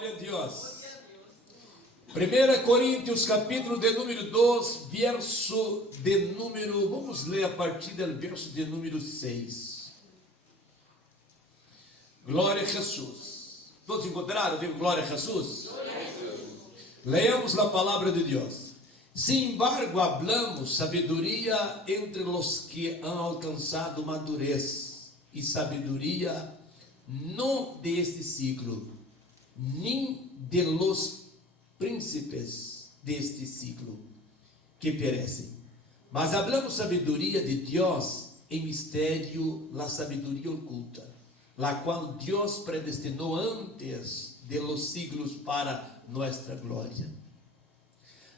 Glória a Deus. 1 Coríntios, capítulo de número 2, verso de número, vamos ler a partir do verso de número 6. Glória a Jesus. Todos encontraram? Digo glória a Jesus. Leamos a palavra de Deus. Sin embargo, hablamos sabedoria entre los que han alcançado madurez e sabedoria não deste siglo, nem de los príncipes deste siglo que perecem. Mas hablamos sabedoria de Deus em mistério, la sabedoria oculta, la qual Deus predestinou antes de los siglos para nuestra glória,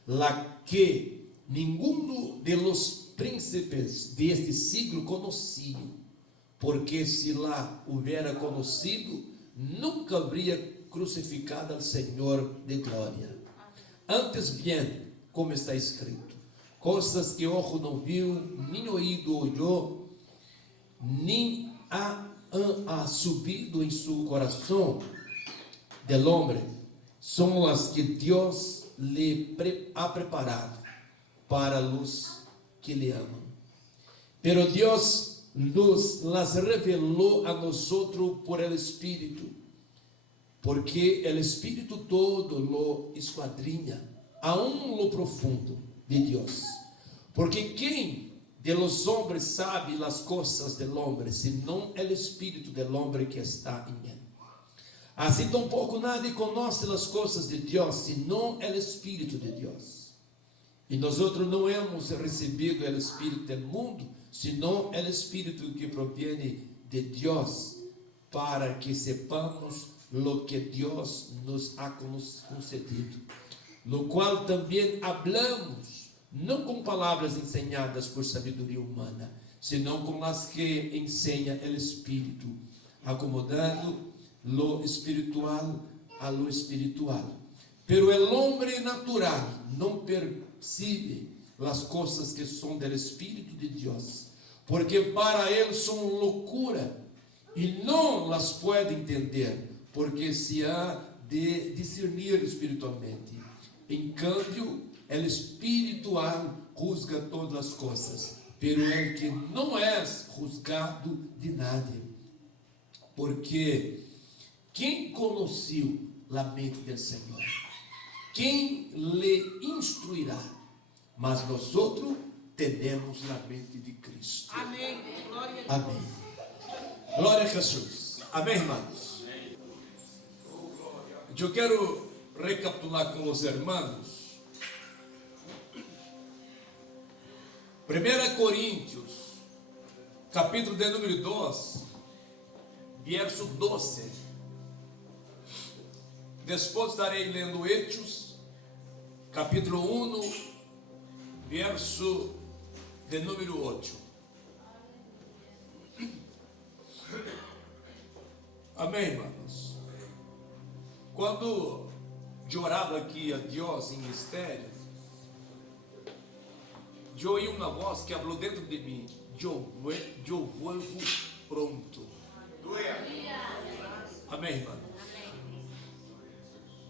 la que ninguno de los príncipes deste siglo conhecia, porque se la hubiera conocido, nunca habría crucificado al Senhor de glória. Antes bem, como está escrito, coisas que ojo não viu, nem ouído ouviu, nem ha subido em seu coração del hombre, são as que Deus lhe ha preparado para os que lhe amam. Pero Deus nos las revelou a nosotros por el Espírito, porque el Espírito todo lo esquadrinha, aún lo profundo de Deus. Porque quem de los hombres sabe las cosas del hombre, senão el Espírito del hombre que está em ele? Assim tampouco nadie conoce as coisas de Deus, senão el Espírito de Deus. E nós não hemos recebido o Espírito do mundo, senão o Espírito que proviene de Deus, para que sepamos lo que Deus nos ha concedido, lo qual também hablamos, não com palavras ensinadas por sabedoria humana, senão com as que ensina o Espírito, acomodando lo espiritual a lo espiritual. Pero el hombre natural não percibe as coisas que são do Espírito de Deus, porque para ele são loucura e não las pode entender, porque se há de discernir espiritualmente. Em cambio, el espiritual juzga todas as coisas, pero el que não é juzgado de nadie, porque quem conheceu a mente do Senhor? Quem lhe instruirá? Mas nós outros temos a mente de Cristo. Amém. Glória a Deus. Amém. Glória a Jesus. Amém, irmãos? Eu quero recapitular com os irmãos. 1 Coríntios, capítulo de número 2, verso 12. Depois estarei lendo Hechos, capítulo 1, verso de número 8. Amém, irmãos? Quando eu orava aqui a Deus em mistério, eu ouvi uma voz que falou dentro de mim: eu volvo pronto. Amém, irmão?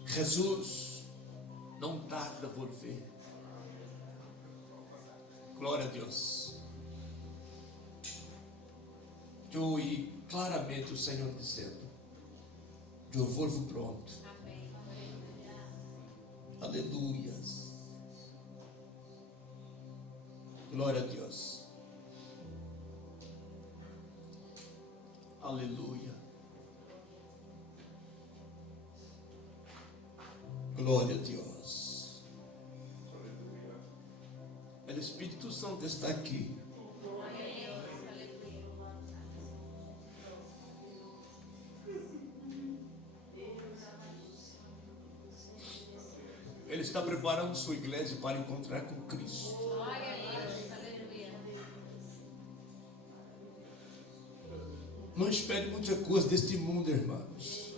Jesus não tarda a volver. Glória a Deus. Eu ouvi claramente o Senhor dizendo: eu volvo pronto. Aleluias. Glória a Deus. Aleluia. Glória a Deus. O Espírito Santo está aqui. Ele está preparando sua igreja para encontrar com Cristo. Não espere muita coisa deste mundo, irmãos.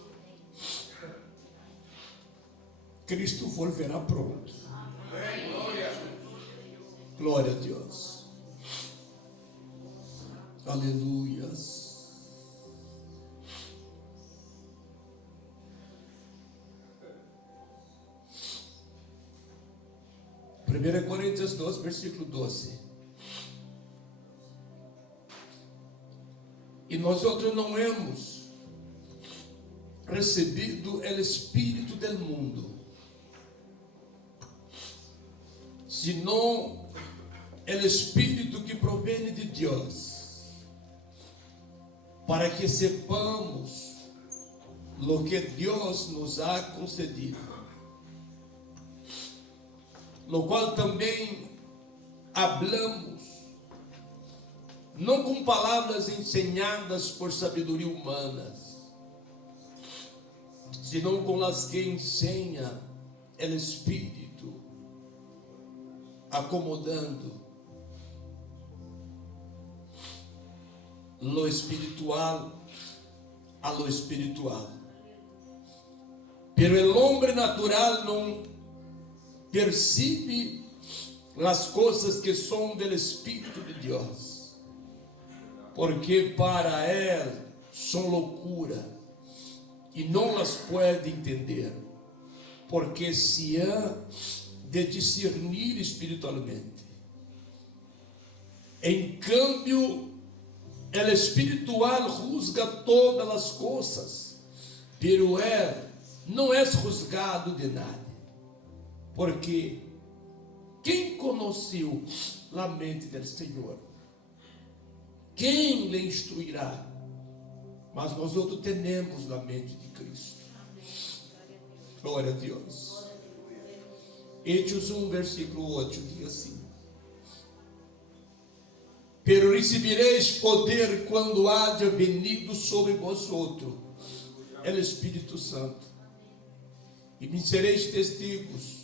Cristo volverá pronto. Glória a Deus. Aleluias. 1 Coríntios 2, versículo 12. E nós outros não hemos recebido o Espírito del mundo, senão o Espírito que provém de Deus, para que sepamos lo que Deus nos ha concedido, lo qual também hablamos, não com palavras ensinadas por sabedoria humanas, senão com as que ensina o Espírito, acomodando lo espiritual a lo espiritual. Pero el hombre natural não percebe as coisas que são do Espírito de Deus, porque para ele são loucura e não las pode entender, porque se há de discernir espiritualmente. Em cambio, o espiritual juzga todas as coisas, pero ele não é juzgado de nada, porque quem conheceu a mente do Senhor? Quem lhe instruirá? Mas nós outros temos a mente de Cristo. Glória a Deus. Hechos 1, versículo 8 diz assim: pero recebereis poder quando haja venido sobre vosotros o Espírito Santo, e me sereis testigos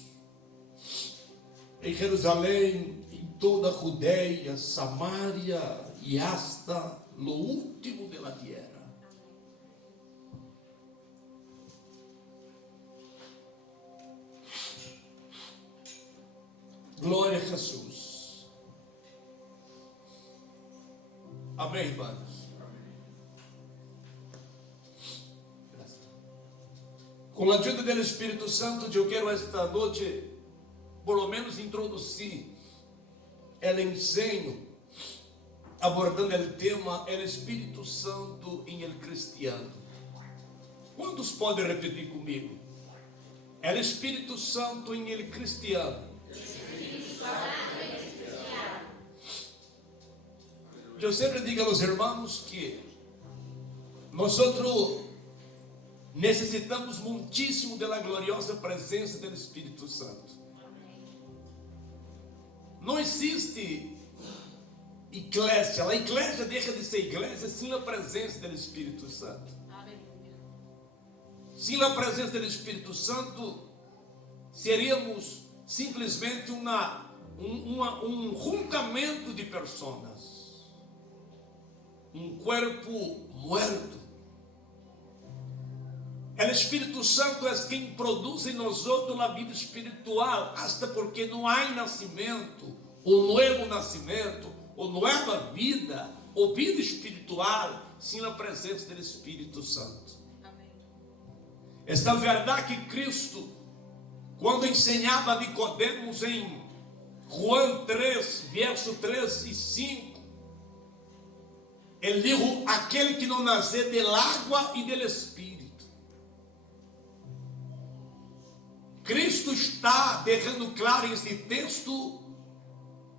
em Jerusalém, em toda a Judeia, Samaria e hasta lo último de la tierra. Glória a Jesus. Amém, irmãos? Com a ajuda do Espírito Santo, eu quero esta noite, por lo menos, introduzir o ensino, abordando o tema, o Espírito Santo em el cristiano. Quantos podem repetir comigo? O Espírito Santo em el cristiano. Eu sempre digo aos irmãos que nós necessitamos muitíssimo da gloriosa presença do Espírito Santo. Não existe igreja, a igreja deixa de ser igreja sem a presença do Espírito Santo. Sem a presença do Espírito Santo, seríamos simplesmente um juntamento de pessoas, um corpo muerto. O Espírito Santo é quem produz em nós outros a vida espiritual, hasta porque não há nascimento, ou novo nascimento, ou nova vida, ou vida espiritual, sem a presença do Espírito Santo. Amém. Esta verdade que Cristo, quando ensinava a Nicodemos em João 3, verso 3 e 5, ele dijo: aquele que não nascer del água e del Espírito. Cristo está deixando claro em esse texto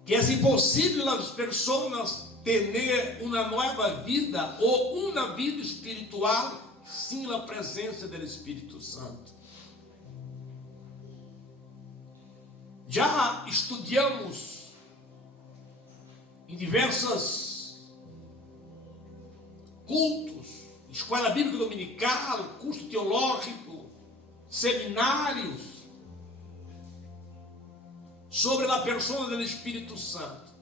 que é impossível as pessoas ter uma nova vida ou uma vida espiritual sem a presença do Espírito Santo. Já estudamos em diversos cultos, escola bíblica dominical, curso teológico, seminários, sobre a pessoa do Espírito Santo.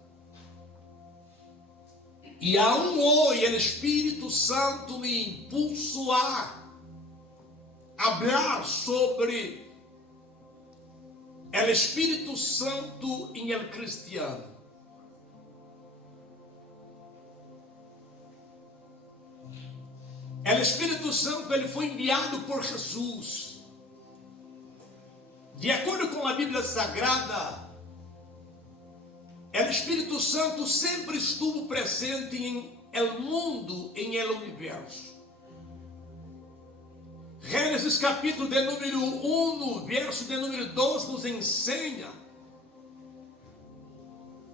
E aún hoje o Espírito Santo me impulsou a falar sobre o Espírito Santo em el cristiano. O Espírito Santo ele foi enviado por Jesus. De acordo com a Bíblia Sagrada, o Espírito Santo sempre estuvo presente em el mundo, em el universo. Gênesis capítulo de número 1, verso de número 2 nos ensina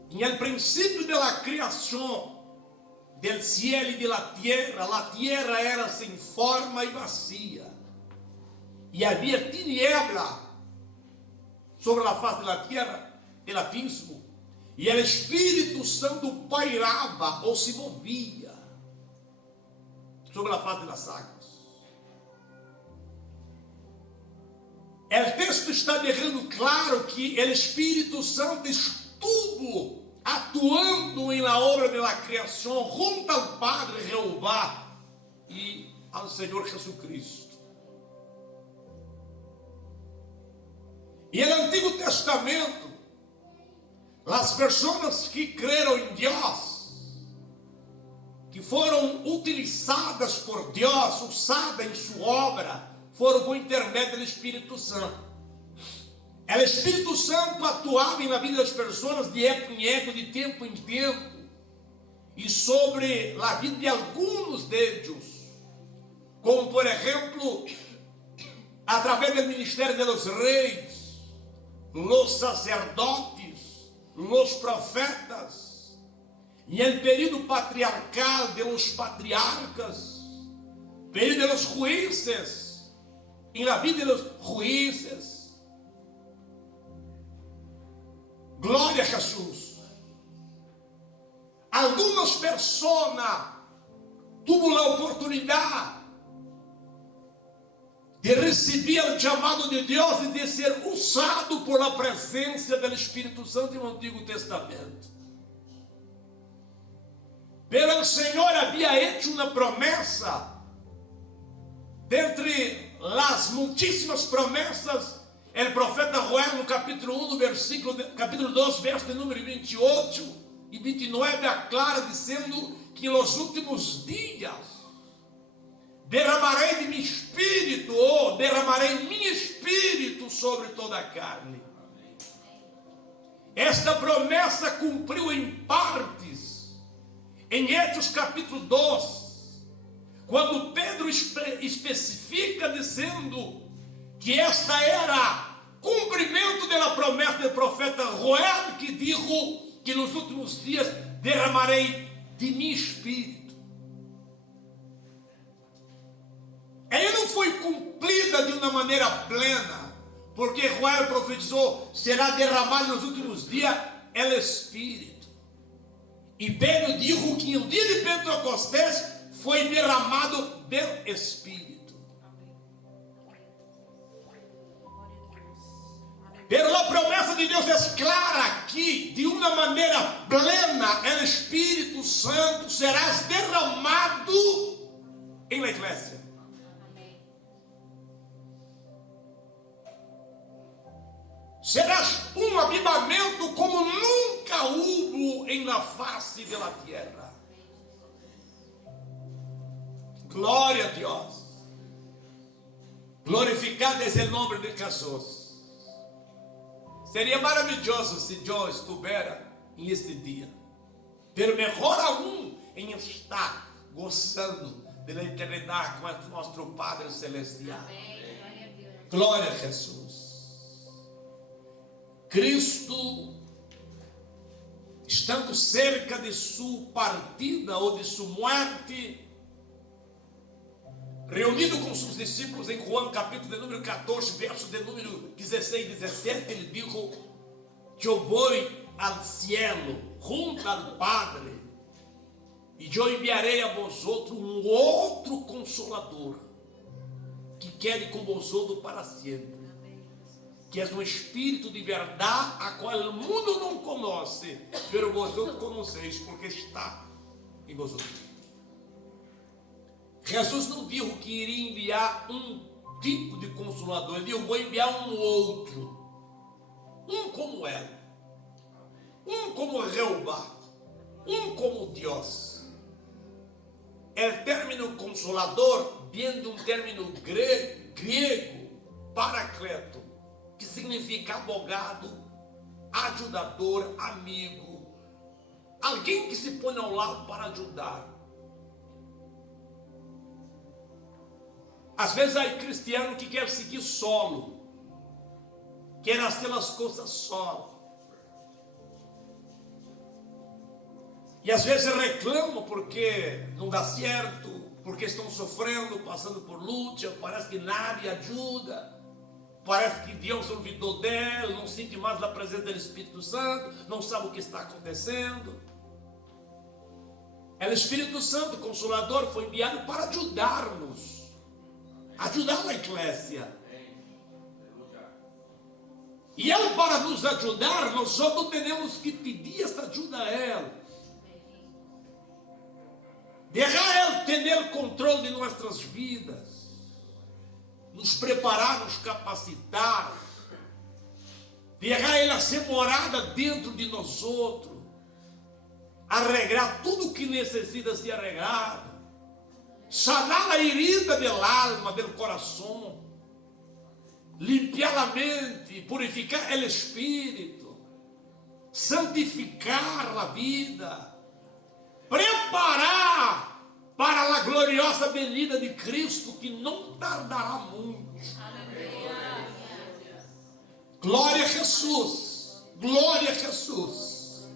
que en el principio de la creación del cielo y de la tierra era sin forma y vacía, y había tiniebla sobre la faz de la tierra, el abismo, y el Espírito Santo pairaba ou se movia sobre a face das águas. O texto está deixando claro que o Espírito Santo estuvo atuando em la obra de la criação junto ao Padre Jeová e ao Senhor Jesucristo. E no Antigo Testamento, as pessoas que creram em Deus, que foram utilizadas por Deus, usadas em sua obra, foram por intermédio do Espírito Santo. O Espírito Santo atuava na vida das pessoas de época em época, de tempo em tempo, e sobre a vida de alguns deles, como por exemplo, através do ministério dos reis, los sacerdotes, los profetas, e no período patriarcal de los patriarcas, período de los juízes, em la vida de los juízes. Glória a Jesus. Algumas pessoas tiveram a oportunidade de receber o chamado de Deus e de ser usado por a presença do Espírito Santo no Antigo Testamento. Pero o Senhor havia hecho uma promessa, dentre as muitíssimas promessas, o profeta Joel, no capítulo 1, capítulo 2, verso de número 28 e 29, aclara dizendo que nos últimos dias derramarei de meu espírito, ou derramarei meu espírito sobre toda a carne. Esta promessa cumpriu em partes em Hechos capítulo 2, quando Pedro especifica dizendo que esta era cumprimento da promessa do profeta Joel, que dijo que nos últimos dias derramarei de meu espírito. Ela não foi cumprida de uma maneira plena, porque Joel profetizou: será derramado nos últimos dias o Espírito. E Pedro dijo que no dia de Pentecostés foi derramado do Espírito. Pero a promessa de Deus é clara aqui, de uma maneira plena, o Espírito Santo será derramado em la igreja. Serás um avivamento como nunca houve em la face de la tierra. Glória a Deus. Glorificado é o nome de Jesus. Seria maravilhoso se eu estivesse em este dia. Pero melhor aún em estar gozando da eternidade com nosso Padre Celestial. Glória a Jesus. Cristo, estando cerca de sua partida ou de sua morte, reunido com seus discípulos em João capítulo de número 14, verso de número 16 e 17, ele dijo: eu vou ao cielo, junto ao Padre, e eu enviarei a vosotros um outro Consolador, que quede com vosotros para sempre, que é um Espírito de verdade, a qual o mundo não conhece, pero vosotros conheceis, porque está em vosotros. Jesus não disse que iria enviar um tipo de Consolador, ele disse: vou enviar um outro, um como ele, um como Jeová, um como Deus. O término Consolador vem de um término grego, paracleto, que significa abogado, ajudador, amigo, Alguém que se põe ao lado para ajudar. Às vezes há cristiano que quer seguir solo, quer fazer as coisas solo. E às vezes reclamam porque não dá certo, porque estão sofrendo, passando por luta, parece que nada ajuda. Parece que Deus olvidou dela, não sente mais a presença do Espírito Santo, não sabe o que está acontecendo. O Espírito Santo, Consolador, foi enviado para ajudar-nos, ajudar a igreja. E Ele, para nos ajudar, nós só temos que pedir essa ajuda a Ele. Deixar Ele ter o controle de nossas vidas. Nos preparar, nos capacitar, deixar Ele a ser morada dentro de nós outros, arreglar tudo o que necessita ser arreglado, sanar a herida do alma, do coração, limpiar a mente, purificar o espírito, santificar a vida, preparar para a gloriosa venida de Cristo, que não tardará muito. Glória a Jesus. Glória a Jesus.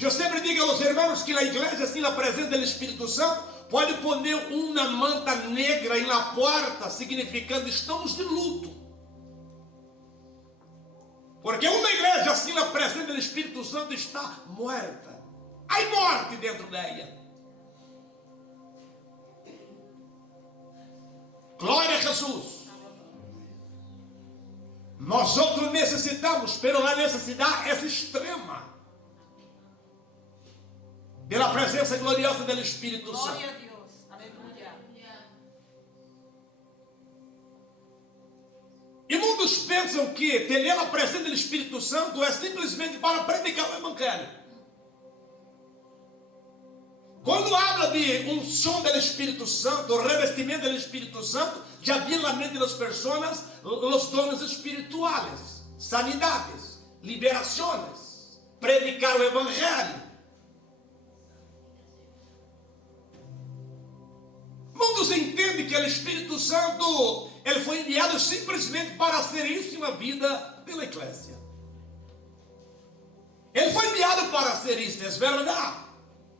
Eu sempre digo aos irmãos que na igreja, assim, na presença do Espírito Santo, pode pôr uma manta negra na porta, significando estamos de luto. Porque uma igreja assim, na presença do Espírito Santo, está morta. Há morte dentro dela. Glória a Jesus. Nós outros necessitamos, pela necessidade essa extrema, pela presença gloriosa do Espírito Santo. Glória a Deus. Aleluia. E muitos pensam que ter a presença do Espírito Santo é simplesmente para predicar o Evangelho. Quando habla de unção do Espírito Santo, revestimento do Espírito Santo, já viene na mente das pessoas os dones espirituais, sanidades, liberações, predicar o Evangelho. Muitos entendem que o Espírito Santo ele foi enviado simplesmente para ser isso na vida da igreja. Ele foi enviado para ser isso, é verdade.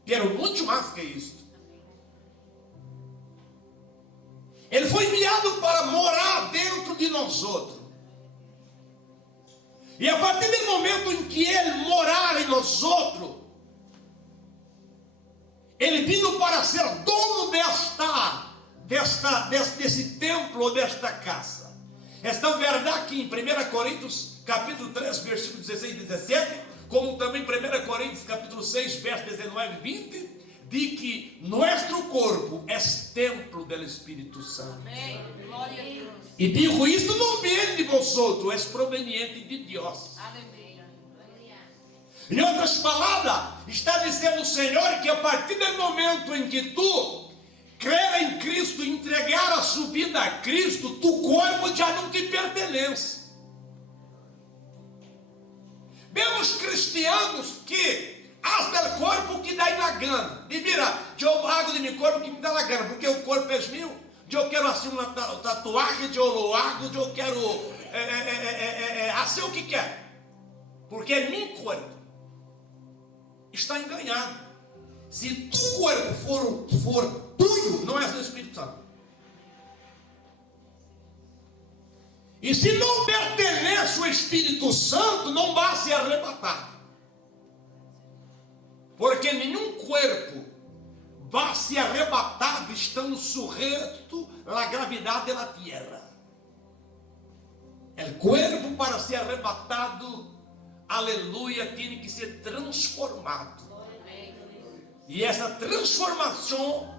Quero muito mais que isso. Ele foi enviado para morar dentro de nós outros. E a partir do momento em que Ele morar em nós outros, Ele vindo para ser dono desse templo ou desta casa. Esta verdade aqui em 1 Coríntios capítulo 3, versículo 16 e 17, como também 1 Coríntios capítulo 6, verso 19 e 20, diz que nosso corpo é templo do Espírito Santo. Amém. Glória a Deus. E digo, isto não vem de vosotros, é proveniente de Deus. Aleluia. Em outras palavras, está dizendo o Senhor que a partir do momento em que tu crer em Cristo, entregar a sua vida a Cristo, tu corpo já não te pertence. Vemos cristianos que hasta o corpo que dá na gana. E mira, eu hago de meu corpo que me dá na gana, porque o corpo é meu. Eu quero assim uma tatuagem, eu hago, eu quero assim o que quer. Porque é meu corpo. Está enganado. Se tu corpo for tuyo, não é do Espírito Santo. E se não pertence ao Espírito Santo, não vai ser arrebatado. Porque nenhum corpo vai ser arrebatado estando sujeito à gravidade da terra. O corpo, para ser arrebatado, aleluia, tem que ser transformado. E essa transformação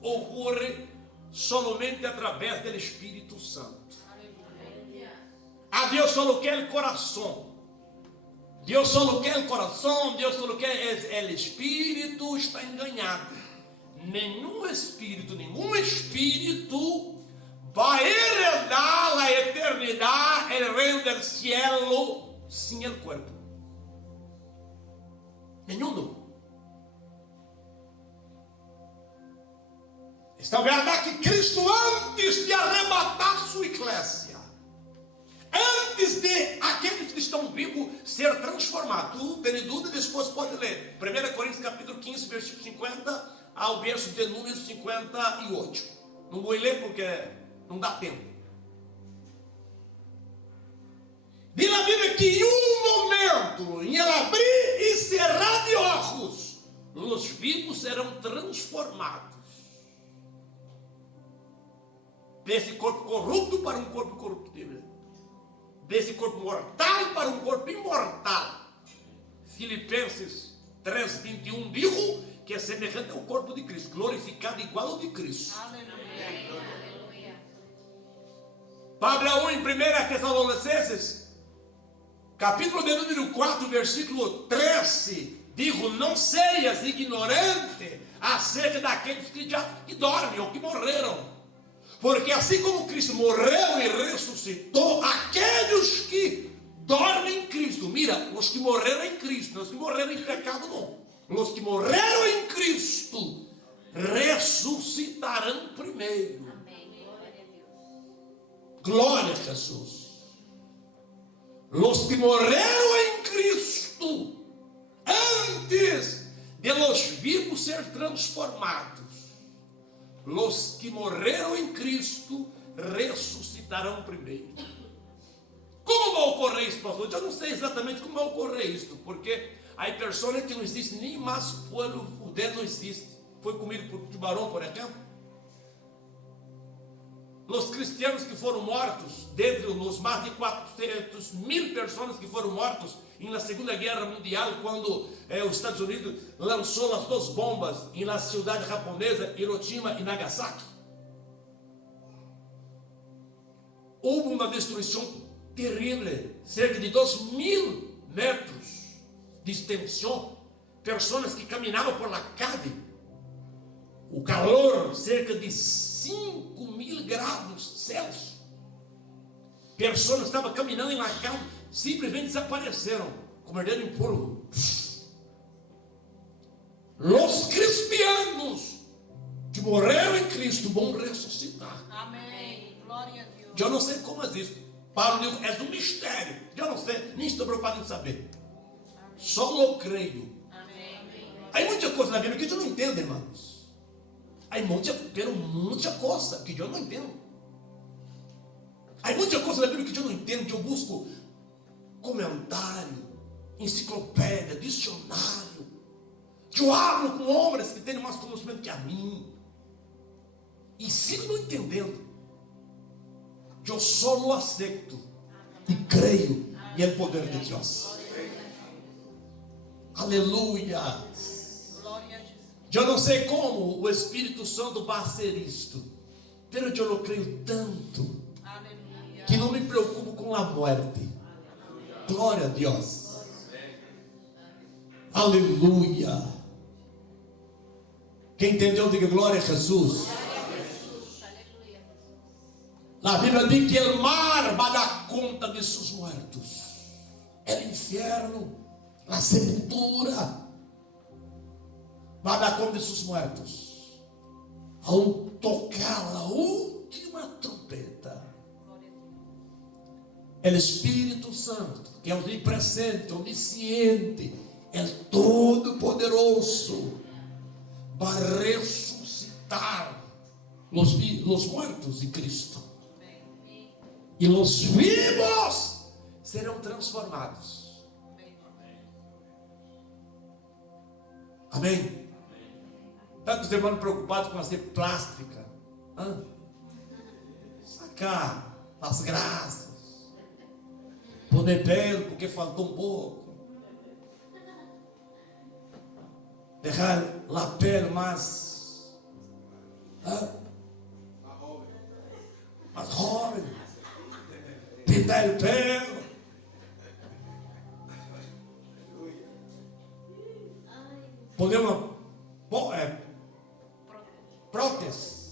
ocorre somente através do Espírito Santo. A Deus só quer o coração. Deus só quer o coração. Deus só quer o Espírito. Está enganado. Nenhum Espírito vai heredar a eternidade, o reino do cielo, sem o corpo. Nenhum. Está vendo que Cristo, antes de arrebatar sua eclésia, antes de aqueles que estão vivos ser transformados, tu tem dúvida, depois pode ler 1 Coríntios capítulo 15, versículo 50 ao verso de número 58. Não vou ler porque não dá tempo. Diz a Bíblia que em um momento, em ela abrir e cerrar de olhos, os vivos serão transformados desse corpo corrupto para um corpo corruptível, desse corpo mortal para um corpo imortal. Filipenses 3:21 diz que é semelhante ao corpo de Cristo, glorificado igual ao de Cristo. Aleluia. Pablo 1 em 1 Tessalonicenses, capítulo de número 4, versículo 13, digo, não seias ignorante acerca daqueles que dormem ou que morreram. Porque assim como Cristo morreu e ressuscitou, aqueles que dormem em Cristo, mira, os que morreram em Cristo, não os que morreram em pecado não, os que morreram em Cristo, ressuscitarão primeiro. Amém. Glória a Deus. Glória a Jesus. Os que morreram em Cristo, antes de los vivos ser transformados, os que morreram em Cristo ressuscitarão primeiro. Como vai ocorrer isso, pastor? Eu não sei exatamente como vai ocorrer isso, porque há pessoas que não existem nem mais o dedo não existe. Foi comido por tubarão, por exemplo. Os cristianos que foram mortos, dentre os mais de 400.000 pessoas que foram mortos na Segunda Guerra Mundial, quando os Estados Unidos lançou as 2 bombas na cidade japonesa, Hiroshima e Nagasaki. Houve uma destruição terrível, cerca de 2.000 metros de extensão, pessoas que caminhavam por la calle, o calor cerca de 5.000 graus Celsius, pessoas estavam caminhando na calle, simplesmente desapareceram, converteram em polvo. Os cristianos que morreram em Cristo vão ressuscitar. Amém. Glória a Deus. Eu não sei como é isso. Paulo diz, é um mistério. Eu não sei, nem estou preocupado em saber. Só eu creio. Amém. Há muita coisa na Bíblia que eu não entendo, irmãos. Há muita coisa que eu não entendo. Há muita coisa na Bíblia que eu não entendo, que eu busco comentário, enciclopédia, dicionário, que eu hablo com homens que têm mais conhecimento que a mim, e sigo não entendendo. Eu só não aceito e creio no poder de Deus. Aleluia. Glória a Jesus. Eu não sei como o Espírito Santo vai ser isto, mas eu não creio tanto Aleluia. que não me preocupo com a morte. Glória a Deus. Aleluia. Quem entendeu, diga glória a Jesus. Aleluia. A Bíblia diz que o mar vai dar conta de seus mortos. É o inferno, a sepultura vai dar conta de seus mortos. Ao tocar a última trombeta, o Espírito Santo, que é onipresente, onisciente, é todo-poderoso, vai ressuscitar os mortos em Cristo. E os vivos serão transformados. Amém? Tantos irmãos preocupados com a ser plástica. Sacar as graças. Poner pelo porque faltou um pouco. Deixar a pele mais jovem. Pintar o pelo. Poner uma prótese.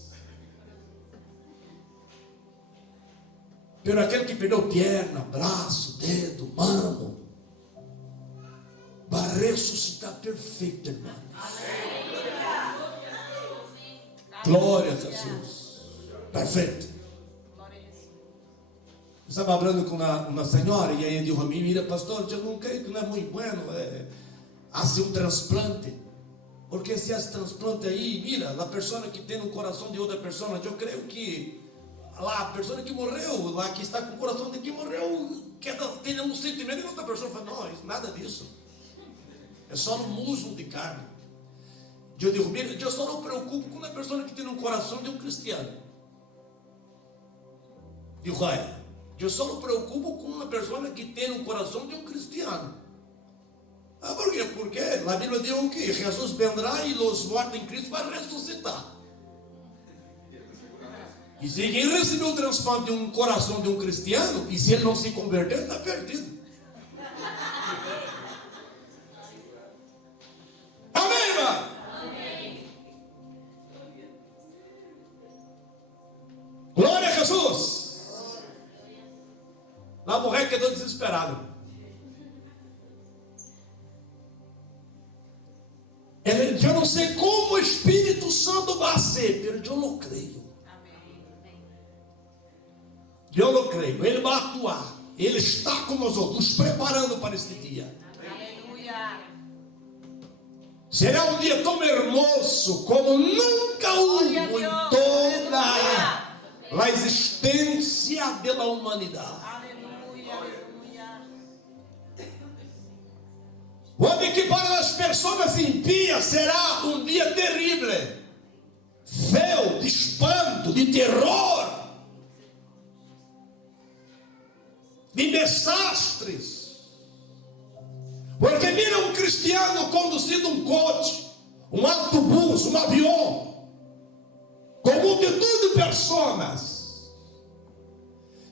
Pero aquele que perdeu perna, braço, dedo, mão, vai ressuscitar perfeito, irmão. Glória a Jesus. Perfeito. Glória a Jesus. Estava falando com uma senhora e ela disse a mim: mira, pastor, eu não creio que não é muito bueno hacer um transplante. Porque se hace transplante aí, mira, a pessoa que tem um coração de outra pessoa, eu creio que lá, a pessoa que morreu, lá que está com o coração de quem morreu, tem um sentimento de outra pessoa. Fala, não, nada disso. É só um muslo de carne. Eu digo, mira, eu só não preocupo com uma pessoa que tem um coração de um cristiano. Digo, eu só não preocupo com uma pessoa que tem um coração de um cristiano. Ah, por quê? Porque a Bíblia diz que Jesus vendrá e os mortos em Cristo vai ressuscitar. E se quem recebeu o transplante de um coração de um cristiano, e se ele não se converter, está perdido. Amém, irmão? Amém. Glória a Jesus. Lá morrer quedou desesperado. Eu não sei como o Espírito Santo vai ser, mas eu não creio. Eu não creio. Ele vai atuar. Ele está com nós outros, preparando para este dia. Aleluia. Será um dia tão hermoso como nunca houve em toda a existência da humanidade. Aleluia, aleluia. Onde que para as pessoas impias será um dia terrível, feio, de espanto, de terror, de desastres. Porque mira um cristiano conduzindo um coche, um autobus, um avião, com multitud de pessoas.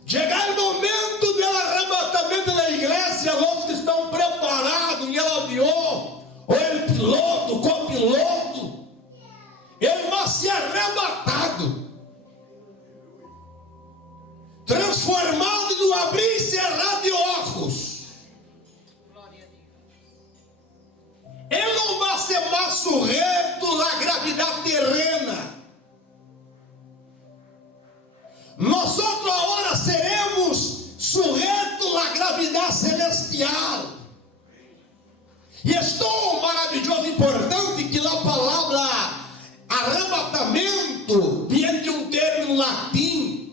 Chegar o momento do arrebatamento da igreja, os que estão preparados em avião, ou ele piloto, copiloto, ele vai ser arrebatado, transformado no abrir e cerrar de olhos. Glória a Deus. Ele não vai ser mais sujeito à gravidade terrena. Nós outra hora seremos sujeitos à gravidade celestial. E é tão maravilhoso e importante que a palavra arrebatamento vem de um termo latim,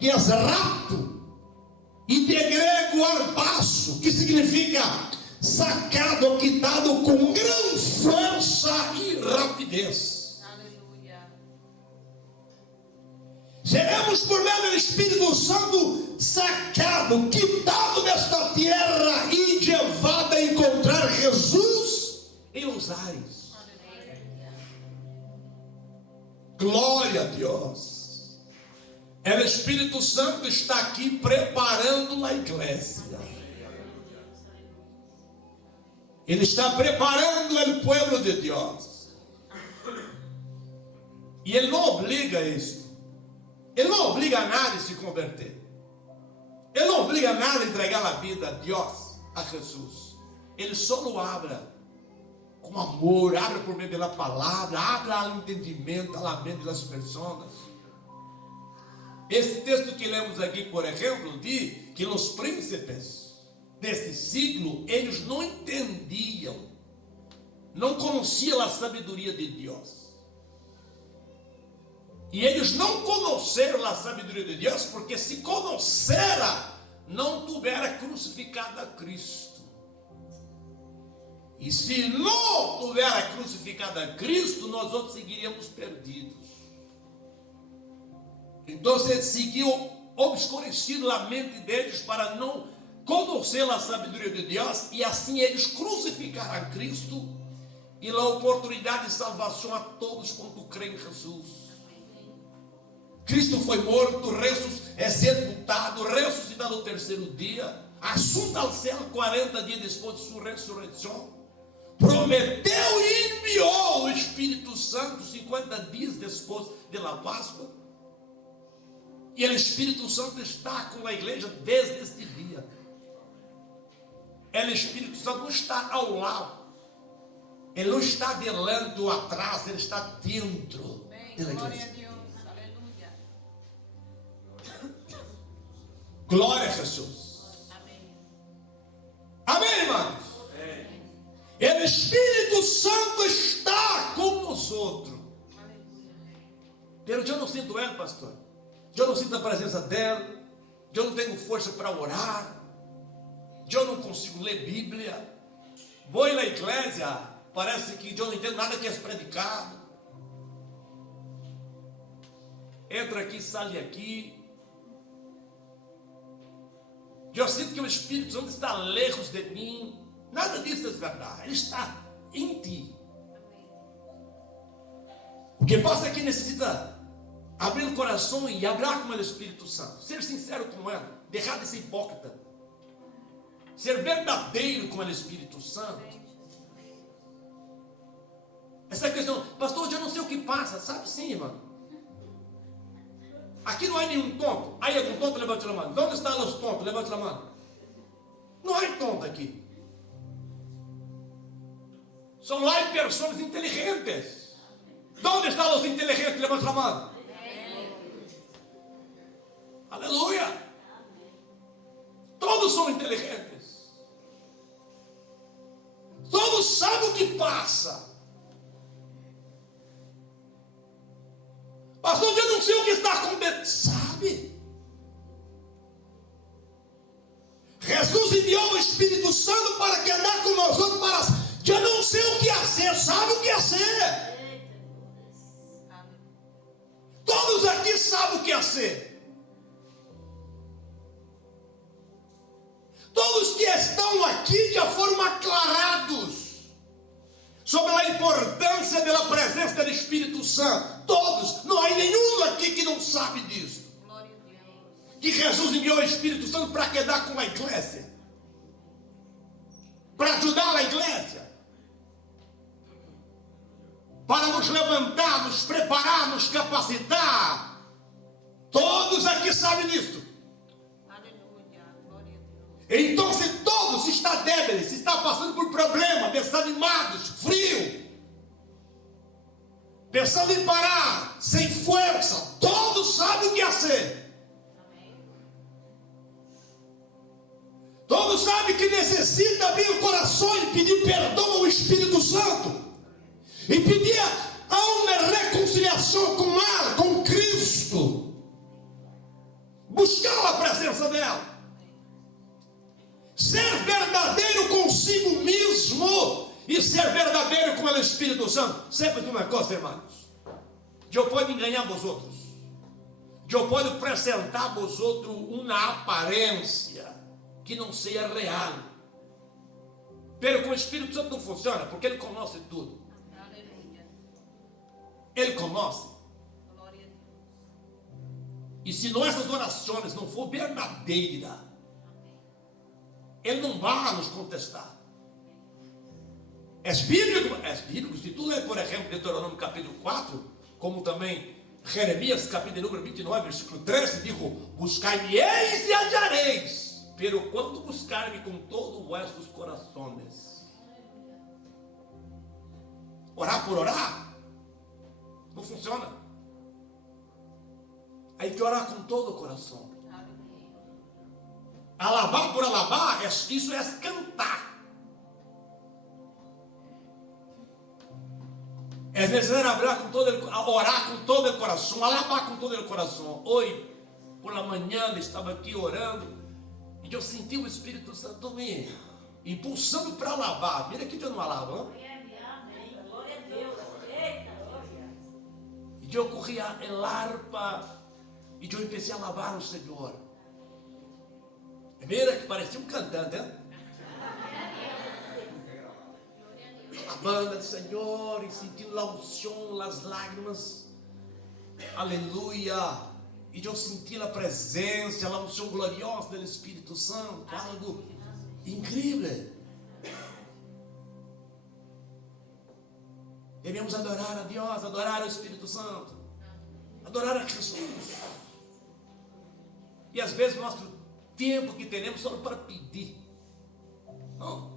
que é rapto, e de grego arpasso, que significa sacado, quitado com grande força e rapidez. Seremos por meio do Espírito Santo sacado, quitado desta terra e levado a encontrar Jesus em os ares. Glória a Deus. O Espírito Santo está aqui preparando a igreja. Ele está preparando o povo de Deus. E Ele não obriga isto. Ele não obriga a nada a se converter. Ele não obriga a nada a entregar a vida a Deus, a Jesus. Ele só o abre com amor, abre por meio da palavra, abre o entendimento, a mente das pessoas. Esse texto que lemos aqui, por exemplo, diz que os príncipes desse siglo, eles não entendiam, não conheciam a sabedoria de Deus. E eles não conheceram a sabedoria de Deus, porque se conhecera, não tivera crucificado a Cristo. E se não tivera crucificado a Cristo, nós outros seguiríamos perdidos. Então ele seguiu obscurecido a mente deles para não conhecer a sabedoria de Deus, e assim eles crucificaram a Cristo e a oportunidade de salvação a todos quanto creem em Jesus. Cristo foi morto, sepultado, ressuscitado no terceiro dia, assunto ao céu 40 dias depois de sua ressurreição, prometeu e enviou o Espírito Santo 50 dias depois da Páscoa, e o Espírito Santo está com a igreja desde este dia. O Espírito Santo não está ao lado, Ele não está delante ou atrás, ele está dentro Amém. da Glória a igreja. Deus. Aleluia. Glória a Jesus. Amém. Amém, irmãos? O Espírito Santo está com nós outros. Eu não sinto ele, pastor. Eu não sinto a presença dele. Eu não tenho força para orar. Eu não consigo ler Bíblia. Vou na igreja, parece que eu não entendo nada que é predicado. Entra aqui, sai aqui. Eu sinto que o Espírito Santo está lejos de mim. Nada disso é verdade. Ele está em ti. O que passa é que necessita abrir o coração e hablar com o Espírito Santo. Ser sincero com ele. Deixar de ser hipócrita. Ser verdadeiro com o Espírito Santo. Essa questão, pastor, eu não sei o que passa. Sabe sim, irmão. Aqui não há nenhum tonto. Aí algum tonto, levante a mão. Onde estão os tontos? Levante a mão. Não há tonto aqui. Só não há pessoas inteligentes. Onde estão os inteligentes? Levante a mão. Aleluia. Todos são inteligentes. Todos sabem o que passa. Pastor, eu não sei o que está acontecendo. Sabe? Jesus enviou o Espírito Santo para que andar com nós outros para... Eu não sei o que fazer. Sabe o que fazer? Todos aqui sabem o que fazer. Todos que estão aqui já foram aclarados sobre a importância da presença do Espírito Santo. Todos, não há nenhum aqui que não sabe disso. Glória a Deus. Que Jesus enviou o Espírito Santo para quedar com a igreja, para ajudar a igreja, para nos levantar, nos preparar, nos capacitar. Todos aqui sabem disso. Aleluia. Glória a Deus. Então, se todos estão débeis, se está passando por problemas, desanimados, frio, pensando em parar, sem força, todos sabem o que fazer. Todos sabem que necessita abrir o coração e pedir perdão ao Espírito Santo. E pedir a uma reconciliação com ela, com Cristo. Buscar a presença dela. Ser verdadeiro consigo mesmo e ser verdadeiro com o Espírito Santo. Sempre uma coisa, irmãos. Eu posso enganar vós outros. Eu posso apresentar vós outros uma aparência que não seja real. Pero com o Espírito Santo não funciona, porque ele conhece tudo. Aleluia. Ele conhece. Glória a Deus. E se nossas orações não for verdadeira, ele não vai nos contestar. É bíblico. Se tu ler, por exemplo, Deuteronômio capítulo 4, como também Jeremias capítulo número 29, versículo 13, diz: buscai-me-eis e hallareis, pero quando buscar-me com todo o vossos corações. Orar por orar não funciona. Hay que orar com todo o coração. Alabar por alabar, isso é cantar. É necessário orar com todo o coração, alabar com todo o coração. Hoje, por la manhã, estava aqui orando e eu senti o Espírito Santo me impulsando para alabar. Mira que eu não alabo, não? E eu corria el arpa e eu comecei a alabar o Senhor. Mira que parecia um cantante, hein? A banda do Senhor e sentindo a unção, as lágrimas. Aleluia. E eu senti a presença, a unção gloriosa do Espírito Santo. Algo incrível. Devemos adorar a Deus, adorar o Espírito Santo, adorar a Jesus. E às vezes nosso tempo que temos só para pedir. Não.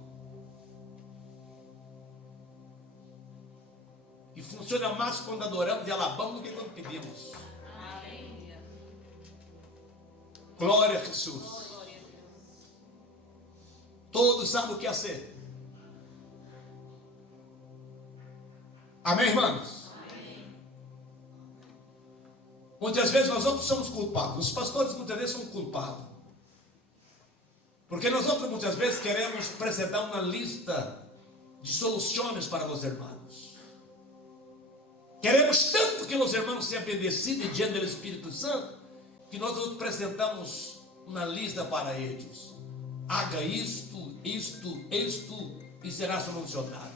E funciona mais quando adoramos e alabamos do que quando pedimos. Aleluia. Glória a Jesus. Glória a Deus. Todos sabem o que fazer. Amém, irmãos? Amém. Muitas vezes nós outros somos culpados. Os pastores muitas vezes são culpados. Porque nós outros muitas vezes queremos apresentar uma lista de soluções para os irmãos. Queremos tanto que os irmãos sejam bendecidos diante do Espírito Santo, que nós apresentamos uma lista para eles. Haga isto, isto, isto, e será solucionado.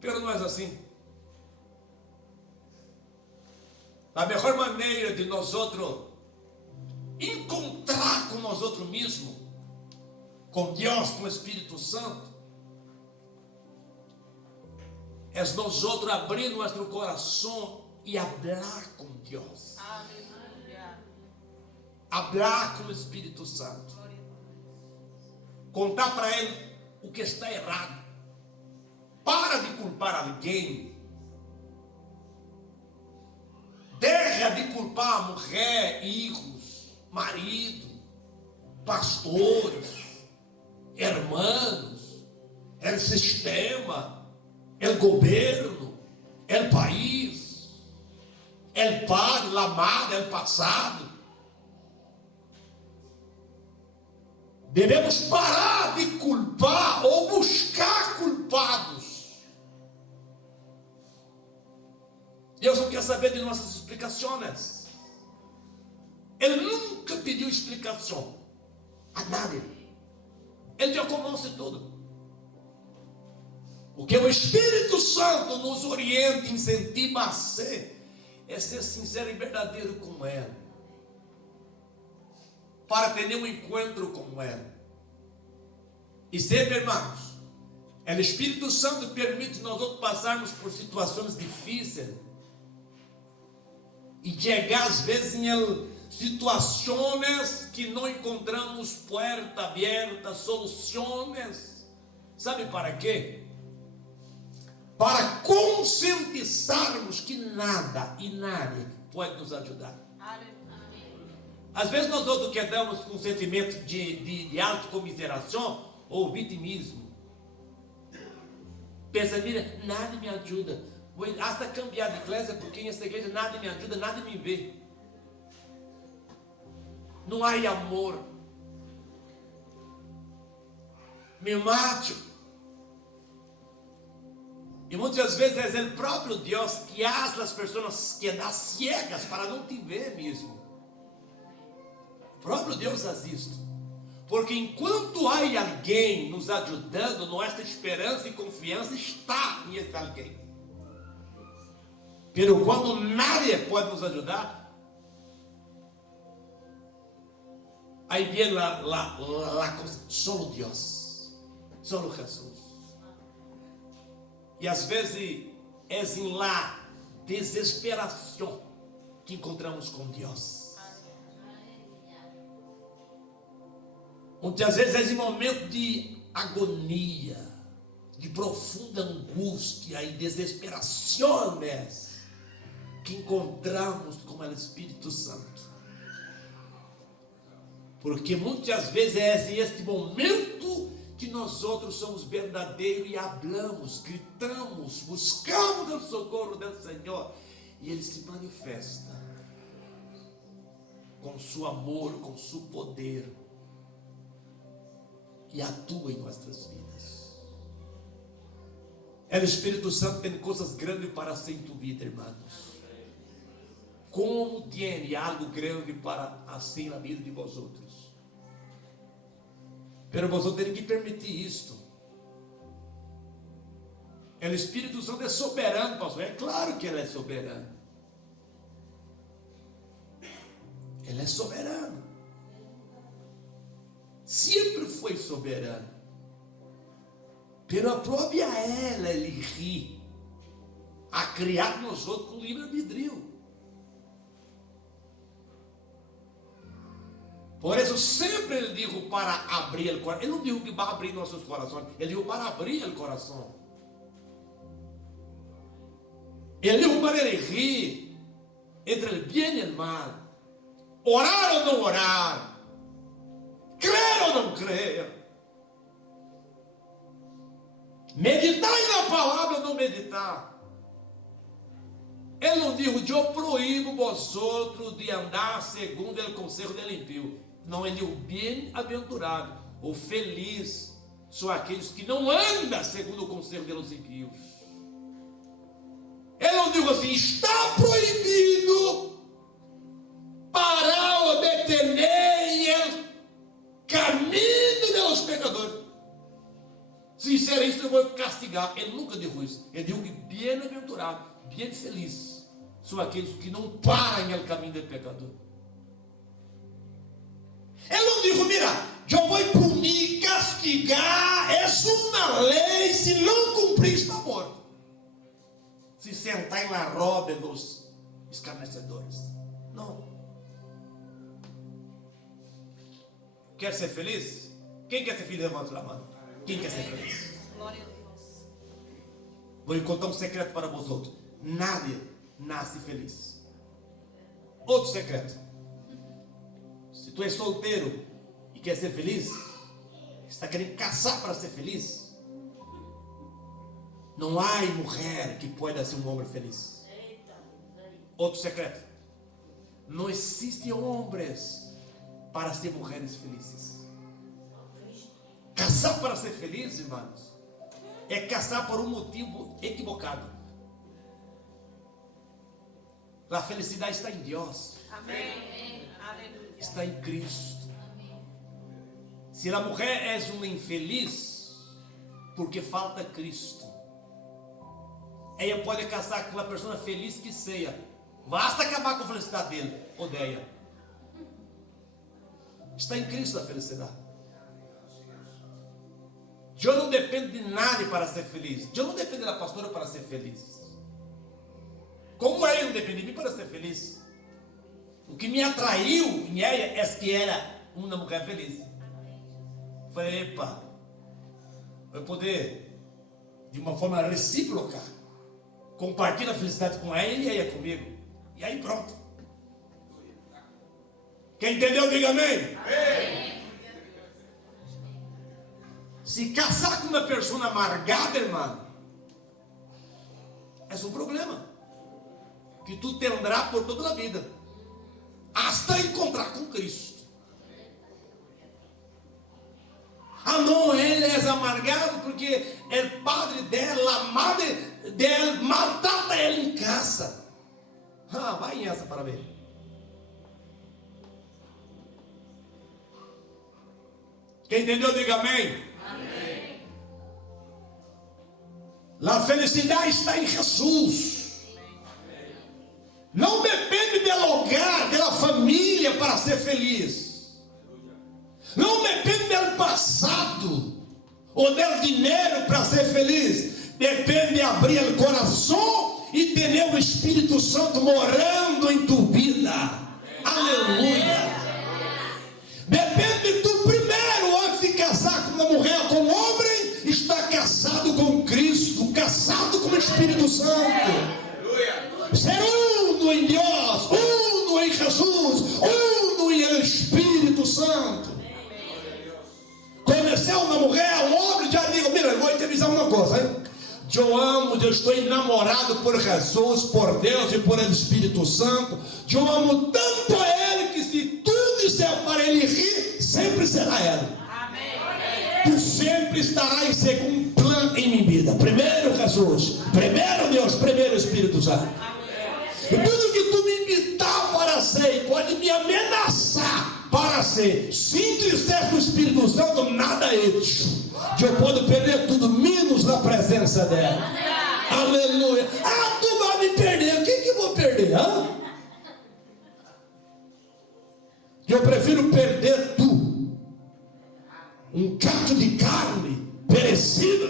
Pero não é assim. A melhor maneira de nós outros encontrar com nós outros mesmos, com Deus, com o Espírito Santo, é nós outros abrir nosso coração e falar com Deus, Aleluia. falar com o Espírito Santo, Glória a Deus. contar para Ele o que está errado. Para de culpar alguém. Deixa de culpar a mulher, filhos, marido, pastores, irmãos, o sistema, o governo, o país, o padre, a madre, o passado. Devemos parar de culpar ou buscar culpados. Deus não quer saber de nossas explicações. Ele nunca pediu explicação a nada. Ele já conhece tudo. O que o Espírito Santo nos orienta, incentiva a ser, é ser sincero e verdadeiro com Ele, para ter um encontro com Ele. E sempre, irmãos, o Espírito Santo permite nós outros passarmos por situações difíceis e chegar às vezes em situações que não encontramos porta aberta, soluções. Sabe para quê? Para conscientizarmos que nada e nada pode nos ajudar. Aleluia. Às vezes nós outros quedamos com um sentimento de autocomiseração ou vitimismo. Pensa, mira, nada me ajuda. Vou hasta cambiar de igreja, porque nessa igreja nada me ajuda, nada me vê. Não há amor. Me mato. E muitas vezes é o próprio Deus que faz as pessoas quedar ciegas para não te ver mesmo. O próprio Deus faz isto. Porque enquanto há alguém nos ajudando, nossa esperança e confiança está nesse alguém. Pero quando nada pode nos ajudar, aí vem solo Deus, solo Jesus. E às vezes é em lá desesperação que encontramos com Deus. Muitas vezes é em momento de agonia, de profunda angústia e desesperações que encontramos com o Espírito Santo. Porque muitas vezes é este momento que nós outros somos verdadeiros e hablamos, gritamos, buscamos o socorro do Senhor, e Ele se manifesta com seu amor, com seu poder, e atua em nossas vidas. O Espírito Santo tem coisas grandes para ser em tua vida, irmãos. Como tem algo grande para assim na vida de vós outros. Pero vós outros tem que permitir isto. O Espírito Santo é soberano, pastor. É claro que Ele é soberano. Ele é soberano. Sempre foi soberano. Pero a própria Ele ri a criar nós outros com livre-arbítrio. Por isso sempre ele dijo para abrir o coração. Ele não dijo que vai abrir nossos corações. Ele dijo para abrir o coração. Ele dijo para elegir entre o bem e o mal. Orar ou não orar. Crer ou não crer. Meditar na palavra ou não meditar. Ele não dijo, eu proíbo vosotros de andar segundo o conselho do ímpio. Não, ele dijo, bem-aventurado ou feliz são aqueles que não andam segundo o conselho dos ímpios. Ele não dijo assim, está proibido para o detener o caminho dos pecadores. Se fizer isso, eu vou castigar. Ele nunca dijo isso. Ele dijo que bem-aventurado, bem feliz são aqueles que não param no caminho do pecador. Ele não dijo, mira, eu vou punir, castigar, é uma lei, se não cumprir está morto. Se sentar na roda dos escarnecedores. Não. Quer ser feliz? Quem quer ser feliz? Levanta a mão. Quem quer ser feliz? Glória a Deus. Vou contar um secreto para vocês. Nadie nasce feliz. Outro secreto. Se tu és solteiro e quer ser feliz, está querendo casar para ser feliz, não há mulher que pode ser um homem feliz. Outro secreto. Não existem homens para ser mulheres felizes. Casar para ser feliz, irmãos, é casar por um motivo equivocado. A felicidade está em Deus. Amém. Aleluia. Está em Cristo. Se a mulher é uma infeliz, porque falta Cristo, ela pode casar com uma pessoa feliz que seja. Basta acabar com a felicidade dele ou dela. Está em Cristo a felicidade. Eu não dependo de nada para ser feliz. Eu não dependo da pastora para ser feliz. Como ele não depende de mim para ser feliz. O que me atraiu em ela é que era uma mulher feliz. Eu falei, epa, eu poder, de uma forma recíproca, compartilhar a felicidade com ela e ela comigo. E aí pronto. Quem entendeu, diga amém. Amém. Se casar com uma pessoa amargada, irmão, é um problema que tu terás por toda a vida, hasta encontrar com Cristo. Ah não, ele é amargado porque o padre dela, a madre dela, maltrata ele em casa. Ah, vai essa para ver. Quem entendeu, diga amém. Amém. A felicidade está em Jesus. Não depende do lugar, da família para ser feliz. Não depende do passado ou do dinheiro para ser feliz. Depende de abrir o coração e ter o Espírito Santo morando em tua vida. Aleluia. Depende de tu primeiro, antes de casar com uma mulher, com um homem, está casado com Cristo, casado com o Espírito Santo. Ser uno em Deus, uno em Jesus, uno em Espírito Santo. Conheceu uma mulher, um homem, já digo, mira, eu vou te avisar uma coisa, hein? Eu amo, eu estou enamorado por Jesus, por Deus e por Espírito Santo. Eu amo tanto a Ele que se tudo disser para Ele rir, sempre será Ele. Amém. Tu sempre estarás segundo um plano em minha vida. Primeiro Jesus, primeiro Deus, primeiro Espírito Santo. E tudo que tu me invitar para ser, pode me ameaçar para ser, se entristece o Espírito Santo, nada é isso. Eu posso perder tudo, menos na presença dela. Aleluia. Ah, tu vai me perder. O que eu vou perder? Hein? Eu prefiro perder tu, um cacho de carne perecível,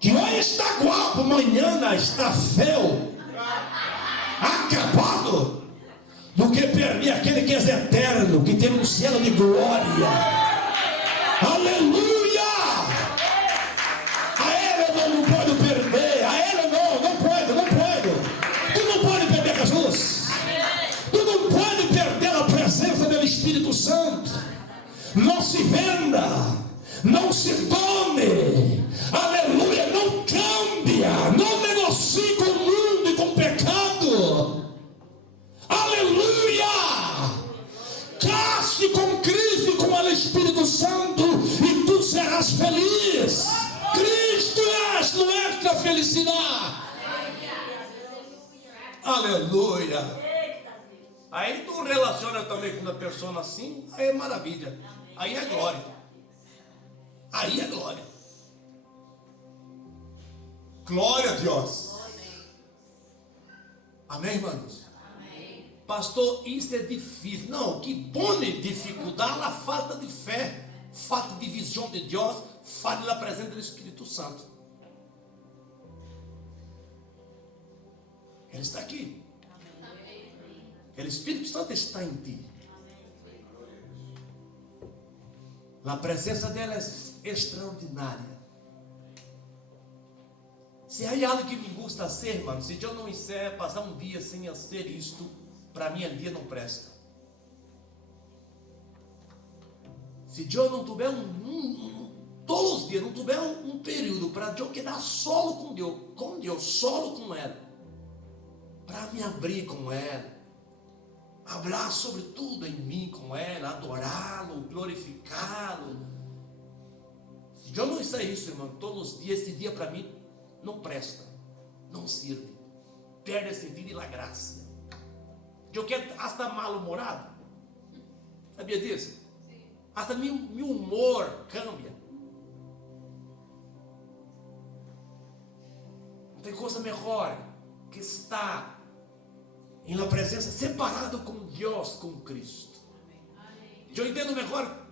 que hoje está guapo, amanhã está feio, acabado, do que perder aquele que é eterno, que tem um cielo de glória. Aleluia! A Ele eu não pode perder, a Ele não pode. Tu não pode perder Jesus. Tu não pode perder a presença do Espírito Santo. Não se venda, não se tome, aleluia, não cambia, não negocie com o mundo e com o pecado, aleluia, case com Cristo e com o Espírito Santo e tu serás feliz. Cristo és nuestra felicidade, aleluia. Aí tu relaciona também com uma pessoa assim, aí é maravilha, aí é glória, aí é glória. Glória a Deus. Amém, irmãos? Amém. Pastor, isso é difícil. Não, que põe dificuldade a falta de fé, falta de visão de Deus, falta da presença do Espírito Santo. Ele está aqui. O Espírito Santo está em ti. A presença dela é extraordinária. Se há algo que me gusta ser, irmão, se eu não fizer passar um dia sem ser isto, para mim o dia não presta. Se eu não tiver todos os dias, não tiver um período para eu quedar solo com Deus, solo com ela, para me abrir com ela, falar sobre tudo em mim com ela, adorá-lo, glorificá-lo. Se eu não fizer isso, irmão, todos os dias, esse dia para mim não presta, não serve, perde o sentido e a graça. Eu quero estar mal-humorado, sabia disso? Sim. Até meu humor cambia. Não tem coisa melhor que estar em la presença, separado com Deus, com Cristo. Eu entendo melhor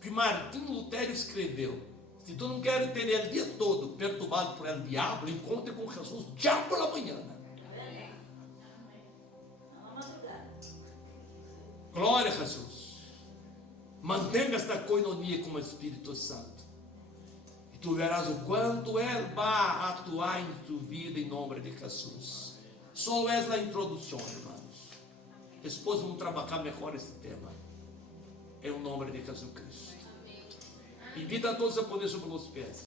que Martim Lutero escreveu: se tu não queres ter ele o dia todo perturbado por el diabo, encontre com Jesus já pela manhã. Glória a Jesus. Mantenha esta coinonia com o Espírito Santo, e tu verás o quanto ele vai atuar em tua vida em nome de Jesus. Só é a introdução, irmãos. Depois vamos trabalhar melhor esse tema. Em nome de Jesus Cristo. Invita a todos a poner sobre os pés.